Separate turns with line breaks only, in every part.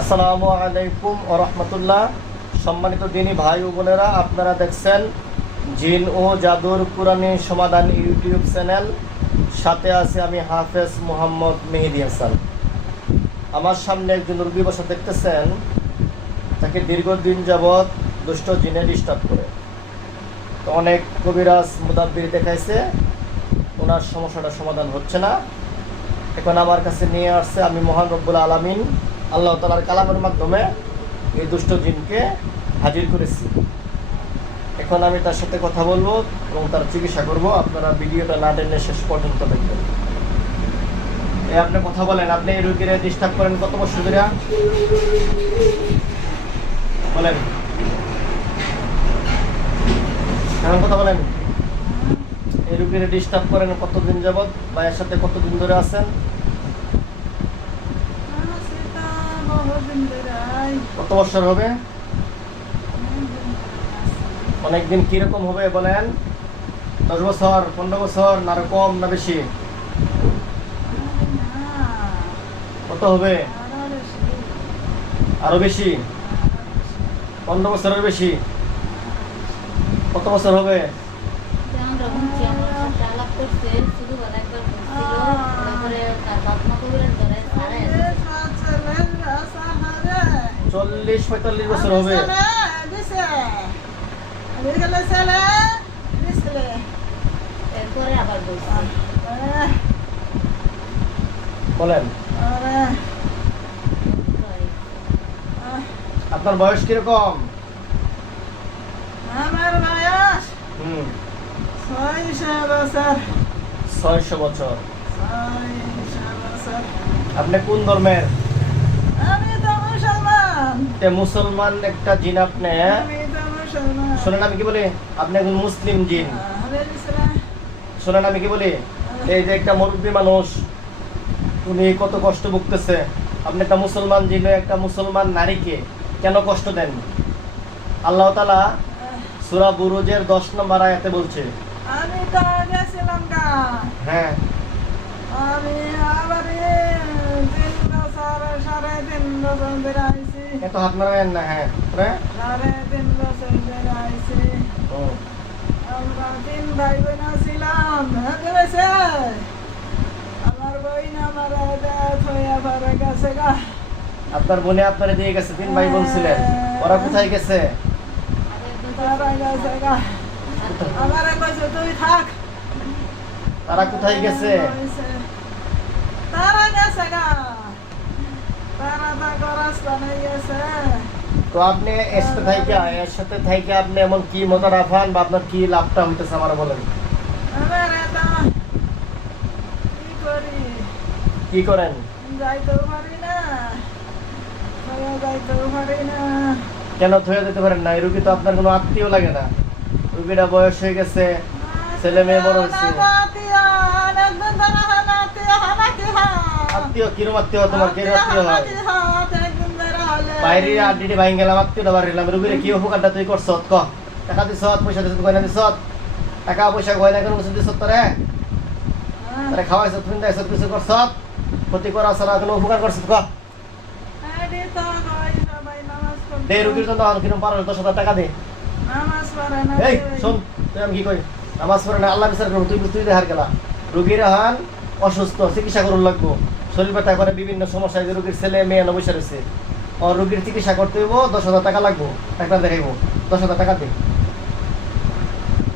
আসসালামু আলাইকুম ও রহমতুল্লাহ। সম্মানিত দিনী ভাই ও বোনেরা, আপনারা দেখছেন জিন ও জাদুর কোরআনী সমাধান ইউটিউব চ্যানেল। সাথে আছে আমি হাফেজ মোহাম্মদ মেহেদি হাসান। আমার সামনে একজন রুগী বসা দেখতেছেন তাকে দীর্ঘদিন যাবৎ দুষ্ট জিনে ডিস্টার্ব করে। তো অনেক কবিরাজ, মুদাব্বির দেখাইছে, ওনার সমস্যাটা সমাধান হচ্ছে না। এখন আমার কাছে নিয়ে আসছে আমি মহান রব্বুল আলমিন। আল্লাহ তালার কালামের মাধ্যমে এই দুষ্ট জিনকে হাজির করেছি। এখন আমি তার সাথে কথা বলব এবং তার চিকিৎসা করব। আপনারা ভিডিওটা না টেনে শেষ পর্যন্ত দেখবেন। এ, আপনি কথা বলেন। আপনি এই রুগীরা ডিস্টার্ব করেন কত বছর ধরে? বলেন। এখন কথা বলেন? এই রুগীরা ডিস্টার্ব করেন কতদিন যাবত বা এর সাথে কতদিন ধরে আছেন? কত বছর হবে? অনেকদিন কীরকম হবে বলেন? দশ বছর, পনেরো বছর, না কম, না বেশি? কত হবে? আরও বেশি? পনেরো বছরের বেশি? কত বছর হবে
আমরা শুনছি আমার সাথে আলাপ করছে শুধু বলে একবার বলছিল তারপরে তার বাপ মা কবিরের ধরে ছাড়ে
চল্লিশ পঁয়তাল্লিশ বছর হবে। বলেন আপনার বয়স কীরকম?
আমার বয়স
হুম।
ছয়শো বছর।
ছয়শো বছর। আপনি কোন ধর্মের?
আমি তো মুসলমান
একটা জিন আপনি শোনেন আমি কি বলি? আপনি একজন মুসলিম জিন। শোনেন আমি কি বলি? এই যে একটা মুরব্বী মানুষ উনি কত কষ্ট ভুগতেছে। আপনি একটা মুসলমান জিন একটা মুসলমান নারীকে কেন কষ্ট দেন? আল্লাহ তালা সুরা বুরুজের দশ নম্বর আয়াতে বলছে।
আমি তো গেছিলাম
হ্যাঁ।
আমি আবার তিন বছর সাড়ে তিন বছর ধরে আইছি
এত হাত মারাবেন না হ্যাঁ হ্যাঁ
সাড়ে তিন বছর ধরে আইছি
হুম।
আমরা তিন ভাই বোন ছিলাম বুঝেছে আমার বইন আমার death হইয়া পরে গেছে গা
আপনার বোনে আপনারা দিয়ে গেছে তিন ভাই বোন ছিলেন ওরা কোথায় গেছে
তারা গেছে গা আমারে কইছে তুই থাক
তারা কোথায় গেছে
তারা গেছে গা তারা তা
আপনি এর সাথে থাইকা এর সাথে থাইকা আপনি এমন কি মজা রাফান বা আপনার কি লাভটা হইতেছে আমার বলেন?
কি
করেন? কেন থয়ে যেতে পারেন না? রুগী তো আপনার কোনো আত্মীয় লাগে না। রুগীটা বয়স হয়ে গেছে, ছেলে মেয়ে বড় হচ্ছে। বাইরে গেলাম কি উপকারটা তুই করছ ক টাকা দিছ পয়সা দিছ গয়না দিছ টাকা পয়সা গয়না কোনো কিছু দিছ তোরে তারে খাওয়াইছ তুমি দাইছ কিছু করছ ক্ষতি করা ছাড়া কোনো উপকার করছ ক দে রুগীর জন্য আর কিরম পারো দশ হাজার টাকা দে এই শোন তুই আমি কি কই নামাজ পড়ে না আল্লাহ বিচার করব তুই তুই দেখার গেলা রুগীর হান অসুস্থ, চিকিৎসা করুন লাগবো। শরীর ব্যথা করে বিভিন্ন সমস্যা যে রুগীর ছেলে, মেয়ে না রয়েছে। ও রুগীর চিকিৎসা করতে হইব, দশ হাজার টাকা লাগবো। ডাক্তার দেখাইবো, দশ হাজার টাকা দে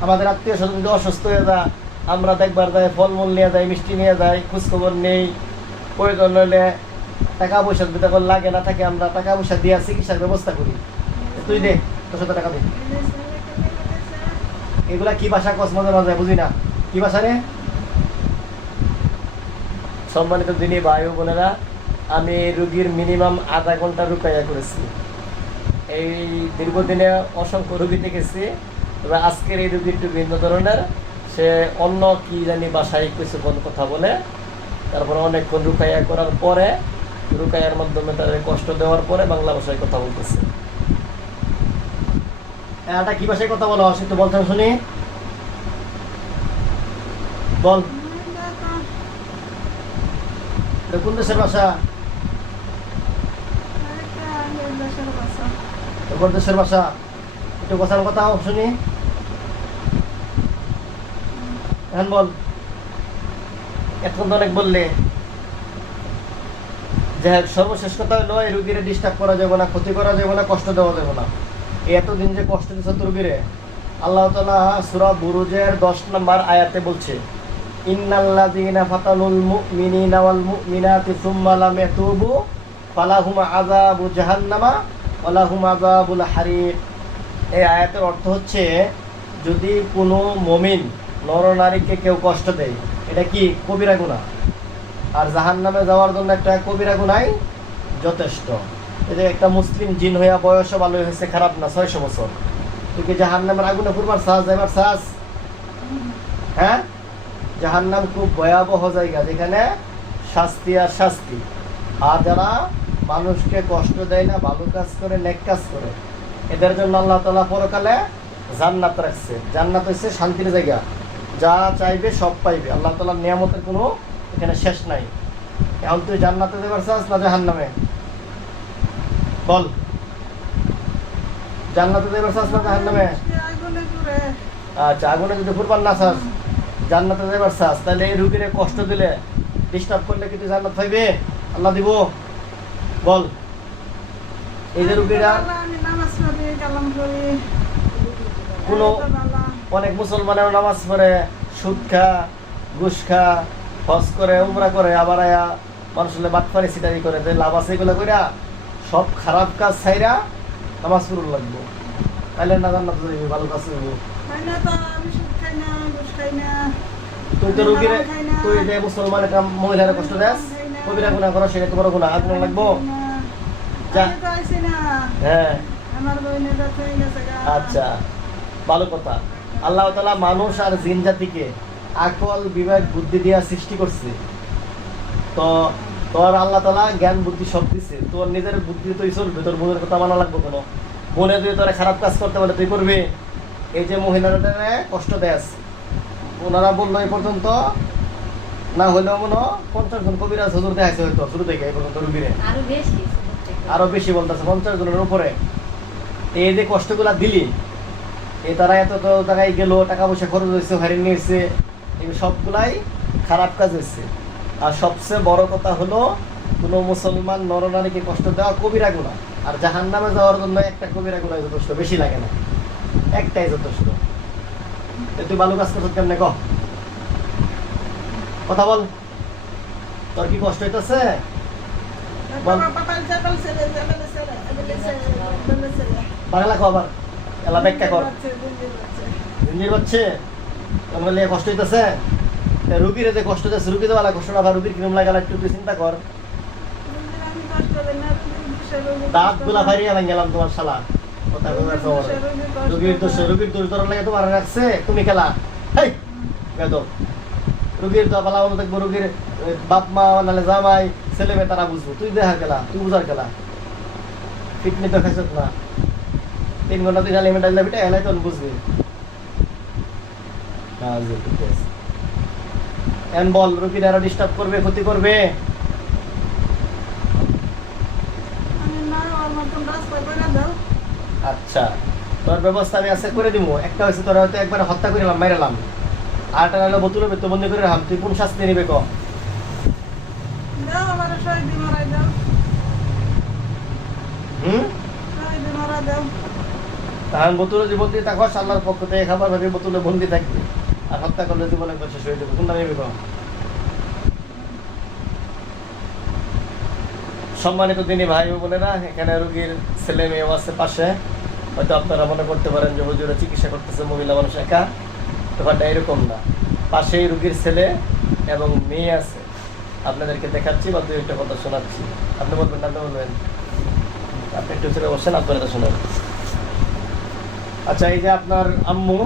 আমাদের আত্মীয় স্বজন যদি অসুস্থ হয়ে যায়, আমরা দেখবার যাই ফলমূল নিয়ে যাই মিষ্টি নিয়ে যাই খোঁজখবর নেই। প্রয়োজন হলে টাকা পয়সা যদি তখন লাগে না থাকে, আমরা টাকা পয়সা দিয়ে চিকিৎসার ব্যবস্থা করি। তুই দে, দশ হাজার টাকা দে। এগুলা কি ভাষা কস মাঝে মাঝে বুঝি না কি ভাষা রে? সম্মানিত দিনী ভাই বোনেরা, আমি রুগীর মিনিমাম আধা ঘণ্টা রুকাইয়া করেছি। এই দীর্ঘদিনে অসংখ্য রুগী দেখেছি, তবে আজকের এই রুগী একটু ভিন্ন ধরনের। সে অন্য কি জানি বাসায় কিছু কথা বলে, তারপরে অনেকক্ষণ রুকাইয়া করার পরে, রুকাইয়ার মাধ্যমে তাদের কষ্ট দেওয়ার পরে বাংলা ভাষায় কথা বলতেছে। এটা কি ভাষায় কথা বলা? হয় একটু বলতেন শুনি। বল। দেশের ভাষা দেশের ভাষা একটু কথা শুনি এখন তো অনেক বললে যাই হোক সর্বশেষ কথা হলো রুগীরে ডিস্টার্ব করা যাবে না, ক্ষতি করা যাবে না, কষ্ট দেওয়া যাবে না। এতদিন যে কষ্ট দিচ্ছে তো রুগীরে, আল্লাহ তালা সুরা বুরুজের দশ নম্বর আয়াতে বলছে জাহান্নামা হারিক এই আয়াতের অর্থ হচ্ছে, যদি কোনো মমিন নরনারীকে কেউ কষ্ট দেয়, এটা কি? কবিরা গুনাহ। আর জাহান নামে যাওয়ার জন্য একটা কবিরা গুনাই যথেষ্ট। এই যে একটা মুসলিম জিন হইয়া বয়সও ভালো হয়েছে, খারাপ না, ছয়শো বছর। তুই কি জাহান নামের আগুনে পুরবার শ্বাস যাইবার শ্বাস হ্যাঁ? জাহান নাম খুব ভয়াবহ জায়গা যেখানে শাস্তি আর শাস্তি। আর যারা মানুষকে কষ্ট দেয় না ভালো কাজ করে নেক কাজ করে এদের জন্য আল্লাহ তালা পরকালে জান্নাত রাখছে। জান্নাত হচ্ছে শান্তির জায়গা। যা চাইবে সব পাইবে। আল্লাহ তালার নিয়ামতের কোনো এখানে শেষ নাই। এখন তুই জান্নাতে দেবার চাস না জাহান নামে বল। জান্নাতে দেবার চাস না জাহান নামে আচ্ছা আগুনে যদি ফুরপান না চাস জান্নাতে দেবার চাস তাহলে এই রুগীরে কষ্ট দিলে ডিস্টার্ব করলে কি তুই জান্নাত পাইবে আল্লাহ দিব। বল। এই যে রুগীরা
করি
কোনো-। অনেক মুসলমানেও নামাজ পড়ে সুদ খা ঘুষ খা হজ করে উমরা করে আবার আয়া মানুষের বাটপারি সিটারি করে যে লাভ আছে এগুলো কইরা সব খারাপ কাজ ছাইরা নামাজ পড়ুন লাগবো। তাইলে না জান্নাত যাইবি ভালো কাজ করবি
খাই না তো আমি সুদ খাই না ঘুষ খাই না
তুই তো রুগীরে তুই যে মুসলমান একটা মহিলার কষ্ট দেস কবিরা গুণা করো সেটা তোমার গুণা আগুন লাগবো যা।
আমি তো আইছি না।
হ্যাঁ
আমার বইনে তো গেছে গা।
আচ্ছা ভালো কথা। আল্লাহ তালা মানুষ আর জিন জাতিকে আকল বিবেক বুদ্ধি দিয়া সৃষ্টি করছে। তো তোর আল্লাহ তালা জ্ঞান বুদ্ধি সব দিচ্ছে তোর নিজের বুদ্ধি তো চলবে তোর বোনের কথা মানা লাগবে কোনো। বোনে তুই তোরা খারাপ কাজ করতে বলে তুই করবি? এই যে মহিলারা কষ্ট দেস ওনারা বলল এই পর্যন্ত না হলেও মনে পঞ্চাশ জন কবিরাজ হুজুর দেখাইছে হয়তো শুরু থেকে এই পর্যন্ত রুগীরে।
আরও বেশি
বলতেছে পঞ্চাশ জনের উপরে। এই যে কষ্টগুলা দিলি এই তারা এত তো জায়গায় গেলো টাকা পয়সা খরচ হয়েছে হারিয়ে নিয়েছে এগুলো সবগুলাই খারাপ কাজ হয়েছে। আর সবচেয়ে বড় কথা হলো কোনো মুসলমান নরনারীকে কষ্ট দেওয়া কবিরা গুণা আর জাহান নামে যাওয়ার জন্য একটা কবিরা গুণাই যথেষ্ট বেশি লাগে না। একটাই যথেষ্ট। তুই ভালো কাজ করছিস কেমনে ক? কথা বল। তোর কি কষ্ট হইতেছে? বল। কো আবার? এলা ব্যাখ্যা কর। জিঞ্জির বাচ্চে তোমার লিয়ে কষ্ট হইতেছে? রুগীর যে কষ্ট দিচ্ছে রুগী তো ভালো কষ্ট না বা রুগীর কিরম লাগালে একটু তুই চিন্তা কর।
দাঁতগুলা।
ফারিয়ে গেলাম তোমার শালা। তুই দেখা খেলা, তুই বুঝার খেলা। তো না। তিন ঘণ্টা তুই বল আরও ডিস্টার্ব করবে, ক্ষতি করবে
আমি না, ওর মতন রাস্তা করে দাও।
আচ্ছা তোর ব্যবস্থা আমি আজকে করে দিব একটা হয়েছে তোরা হয়তো একবার হত্যা করিলাম মাইরালাম আরটা হলো বোতলে করে তুই কোন শাস্তি নিবে ক?
দাও, আমারে শহীদি মারাই দাও।
হুম?
শহীদি মারাই দাও।
তাহলে বোতলে যে বন্দি থাকস আল্লাহর পক্ষ থেকে খাবার ভাবে বোতলে বন্দি থাকবে। আর হত্যা করলে জীবনে একবার শেষ হয়ে যাবে। কোনটা নিবে ক? সম্মানিত দিনী ভাই ও বোনেরা এখানে রুগীর ছেলে মেয়েও আছে পাশে। হয়তো আপনারা মনে করতে পারেন যে হুজুরা চিকিৎসা করতেছে, মহিলা মানুষ একা। ব্যাপারটা এরকম না। পাশেই রুগীর ছেলে এবং মেয়ে আছে। আপনাদেরকে দেখাচ্ছি বা দু একটা কথা শোনাচ্ছি। আপনি বলবেন না, আপনি বলবেন? আপনি একটু ছেলে বসেন, আপনারা তো শোনেন। আচ্ছা এই যে আপনার আম্মু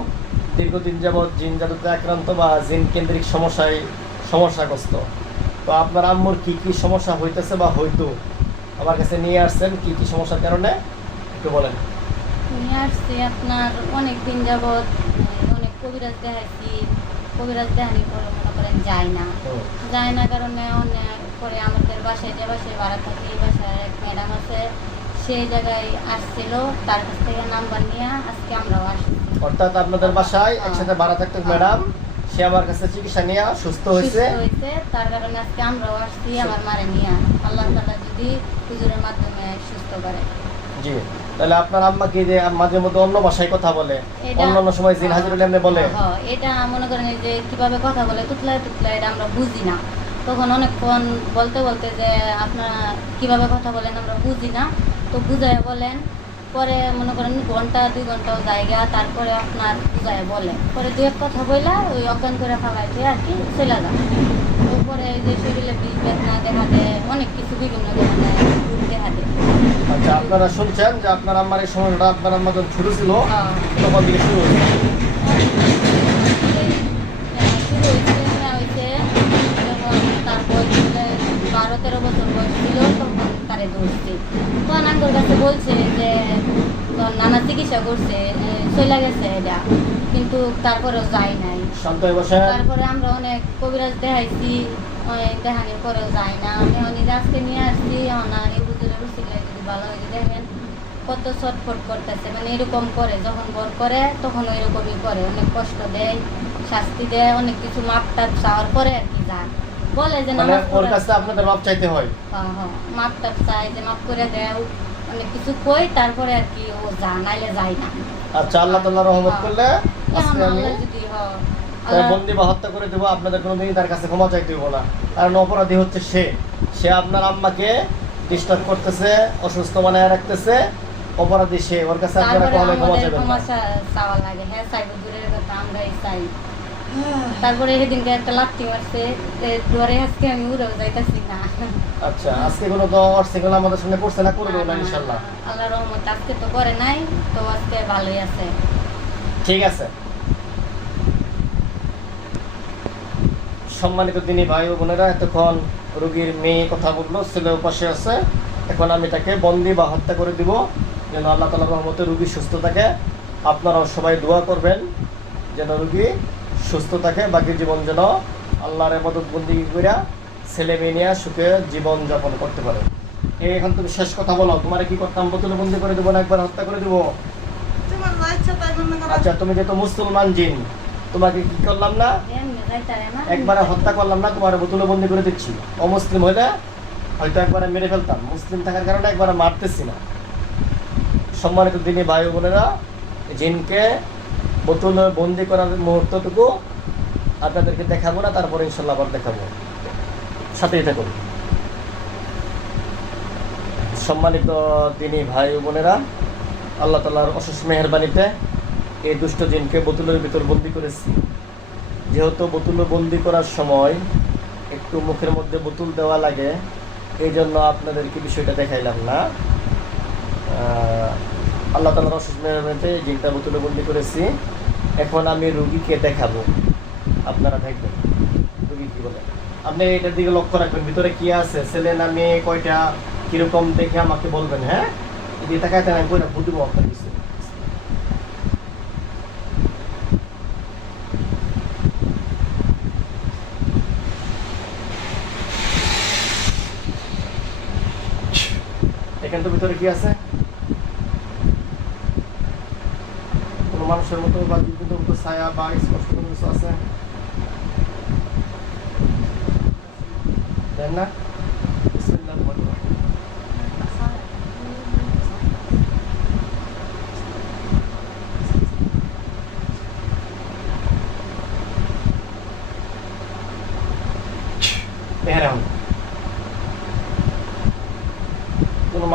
দীর্ঘদিন যাবৎ জিন জাদুতে আক্রান্ত বা জিন কেন্দ্রিক সমস্যায় সমস্যাগ্রস্ত। তো আপনার আম্মুর কি কি সমস্যা হইতেছে বা হইতো? আমার কাছে নিয়ে আসছেন কি কি সমস্যার কারণে? একটু বলেন।
নিয়ে আসছি আপনার অনেক দিন যাবৎ অনেক কবিরাজ দেখাইছি কবিরাজ দেখানি পরে মনে করেন যায় না। যায় না কারণে অনেক পরে আমাদের বাসায় যে বাসায় ভাড়া থাকে এই বাসায় এক ম্যাডাম আছে সেই জায়গায় আসছিল তার কাছ থেকে নাম্বার নিয়ে আজকে আমরাও আসছি।
অর্থাৎ আপনাদের বাসায়
হ্যাঁ।
একসাথে ভাড়া থাকতো
হ্যাঁ।
ম্যাডাম সে আমার কাছে চিকিৎসা নিয়ে সুস্থ হয়েছে।
তার কারণে আজকে আমরাও আসছি আমার মারে নিয়ে আল্লাহ তালা যদি হুজুরের মাধ্যমে সুস্থ করে।
জি। তাহলে আপনার আম্মা কি যে মাঝে মধ্যে অন্য ভাষায় কথা বলে? অন্য অন্য সময় জিন হাজির হলে এমনি বলে?
এটা মনে করেন যে কীভাবে কথা বলে টুকলায় টুকলায় এটা আমরা বুঝি না। তখন অনেকক্ষণ বলতে বলতে যে আপনারা কীভাবে কথা বলেন আমরা বুঝি না। তো বুঝায় বলেন। পরে মনে করেন ঘণ্টা দুই ঘন্টাও জায়গা তারপরে আপনার বুঝায় বলে। পরে দু এক কথা বইলা ওই অজ্ঞান করে ফাঁকাইতে আর কি চলে যান। তারপরে ওই যে শরীরে বিষ বেদনা দেখা দেয় অনেক কিছু বিভিন্ন ধরনের রূপ দেখা দেয়
আচ্ছা আপনারা শুনছেন যে আপনার আম্মার এই সময়টা আপনার আম্মা যখন ছোট ছিল
হ্যাঁ।
তখন থেকে শুরু হয়েছে।
ছিল বারো তেরো বছর বয়স ছিল তখন তারে ধরছে তো নাঙ্গর কাছে বলছে যে তোর নানা চিকিৎসা করছে চলে গেছে এটা কিন্তু তারপরেও যায় নাই। তারপরে আমরা অনেক কবিরাজ দেখাইছি অনেক দেখানোর পরেও যায় না। এই আজকে নিয়ে আসছি এই যদি ভালো হয় দেখেন কত ছটফট করতেছে। মানে এরকম করে যখন বর করে তখন ওই রকমই করে। অনেক কষ্ট দেয় শাস্তি দেয় অনেক কিছু মাপ টাপ চাওয়ার পরে আর কি যায়। বলে যে
মানে
নামাজ
ওর কাছে আপনাদের মাপ চাইতে হয়।
হ্যাঁ হ্যাঁ মাপ টাপ চাই যে মাপ করে দেয় অনেক কিছু কই তারপরে আর কি ও যা নাইলে যায় না।
আচ্ছা আল্লাহ রহমত
হ্যাঁ।
করলে আজকে আমি
হয়
বন্দি বা হত্যা করে দেবো আপনাদের কোনোদিনই তার কাছে ক্ষমা চাইতে হব না। কারণ অপরাধী হচ্ছে সে। সে আপনার আম্মাকে ডিস্টার্ব করতেছে অসুস্থ বানায় রাখতেছে অপরাধী সে। ওর কাছে আপনারা
তারপরে
ক্ষমা চাইবেন না।
চাওয়া লাগে। হ্যাঁ চাইব দূরের কথা আমরাই চাই। তারপরে সেদিনকে একটা লাত্তি মারছে। ডরে আজকে আমি উড়েও যাইতাছি না।
আচ্ছা আজকে কোনো অর্থিগুলো আমাদের সামনে করছে না করবেও না ইনশাল্লাহ
আল্লাহ রহমত আজকে তো করে নাই তো আজকে ভালোই আছে।
ঠিক আছে। সম্মানিত দিনী ভাই ও বোনেরা এতক্ষণ রোগীর মেয়ে কথা বলল ছেলে পাশে আছে। এখন আমি তাকে বন্দি বা হত্যা করে দিব। যেন আল্লাহ তালা রহমতে রুগী সুস্থ থাকে। আপনারাও সবাই দোয়া করবেন যেন রুগী সুস্থ থাকে বাকি জীবন যেন আল্লাহর মদত বন্দি করে ছেলে মেয়ে নিয়ে সুখে জীবন যাপন করতে পারে। এই এখন তুমি শেষ কথা বলো তোমার কি করতাম? বোতলে বন্দি করে দেবো না একবার হত্যা করে দেবো? আচ্ছা তুমি যেহেতু মুসলমান জিন তোমাকে কি করলাম না? একবারে হত্যা করলাম না, তোমার বোতলে বন্দি করে দিচ্ছি। অমুসলিম হলে হয়তো একবারে মেরে ফেলতাম। মুসলিম থাকার কারণে একবারে মারতেছি না। সম্মানিত দিনী ভাই বোনেরা জিনকে বোতলে বন্দি করার মুহূর্তটুকু আপনাদেরকে দেখাবো না, তারপরে ইনশাল্লাহ আবার দেখাবো। সাথেই থাকুন। সম্মানিত দিনী ভাই বোনেরা, আল্লাহ তালার অশেষ মেহরবানিতে এই দুষ্ট জিনকে বোতলের ভিতর বন্দি করেছি। যেহেতু বোতল বন্দি করার সময় একটু মুখের মধ্যে বোতল দেওয়া লাগে এই জন্য আপনাদেরকে বিষয়টা দেখাইলাম না। আল্লাহ মেহরবানিতে এই জিনটা বোতলে বন্দি করেছি, এখন আমি রুগীকে দেখাবো। আপনারা দেখবেন। রুগী কি বলে? আপনি এটার দিকে লক্ষ্য রাখবেন, ভিতরে কি আছে? ছেলে না মেয়ে, কয়টা? কীরকম দেখে আমাকে বলবেন হ্যাঁ? তাকাইতে আমি বইটা বুঝব আপনার কিছু এখান তো ভিতরে কি আছে? কোনো মানুষের মতো বা জীবিত মতো ছায়া বা স্পষ্ট কোনো কিছু আছে? দেন না?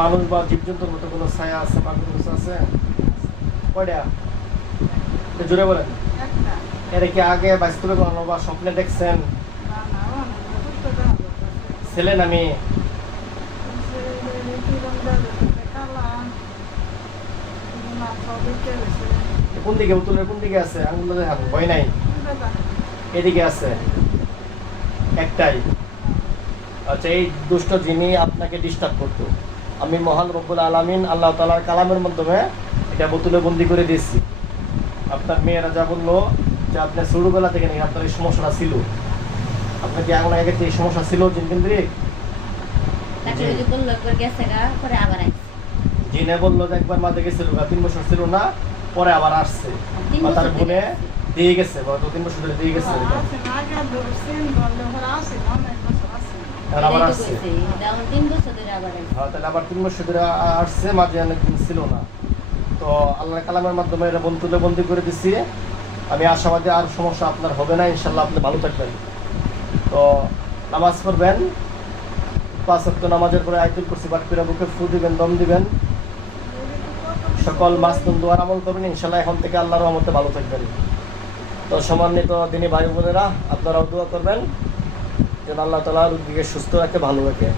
মানুষ বা জীবজন্তুর মতো কোনো ছায়া আছে বা কোনো কিছু আছে? কয়টা? জোরে বলেন। এটা কি আগে বাস্তবে কখনো বা স্বপ্নে দেখছেন? ছেলে না মেয়ে? কোন দিকে উত্তরের কোন দিকে আছে? আঙুল দেখাবো ভয় নাই। এদিকে আছে। একটাই। আচ্ছা এই দুষ্ট যিনি আপনাকে ডিস্টার্ব করতো। আমি মহান রব্বুল আলামিন আল্লাহ তালার কালামের মাধ্যমে এটা বোতলে বন্দি করে দিয়েছি। আপনার মেয়েরা যা বলল যে আপনার ছোটবেলা থেকে নাকি আপনার এই সমস্যাটা ছিল। আপনার কি এখন আগে এই সমস্যা ছিল জিনকেন্দ্রিক জিনে বলল যে একবার মাঝে গেছিল তিন বছর ছিল না পরে আবার আসছে। বা তার বোনে দিয়ে গেছে বা দু তিন বছর ধরে দিয়ে গেছে। আবার আসছে। হ্যাঁ তাহলে আবার তিন বছর ধরে আসছে মাঝে অনেকদিন ছিল না। তো আল্লাহ কালামের মাধ্যমে এটা বন্ধুলে বন্দি করে আমি আশাবাদী আর সমস্যা আপনার হবে না ইনশাল্লাহ আপনি ভালো থাকবেন। তো নামাজ পড়বেন পাঁচ অক্ট নামাজের পরে আইতুল করছি বাটপিরা বুকে ফু দিবেন দম দিবেন। সকল মাস দোয়ার আমল করবেন ইনশাল্লাহ এখন থেকে আল্লাহর রহমতে ভালো থাকবেন। তো সম্মানিত দিনী ভাই বোনেরা আপনারাও দোয়া করবেন। যেন আল্লাহ তালা রুগীকে সুস্থ রাখে ভালো রাখে।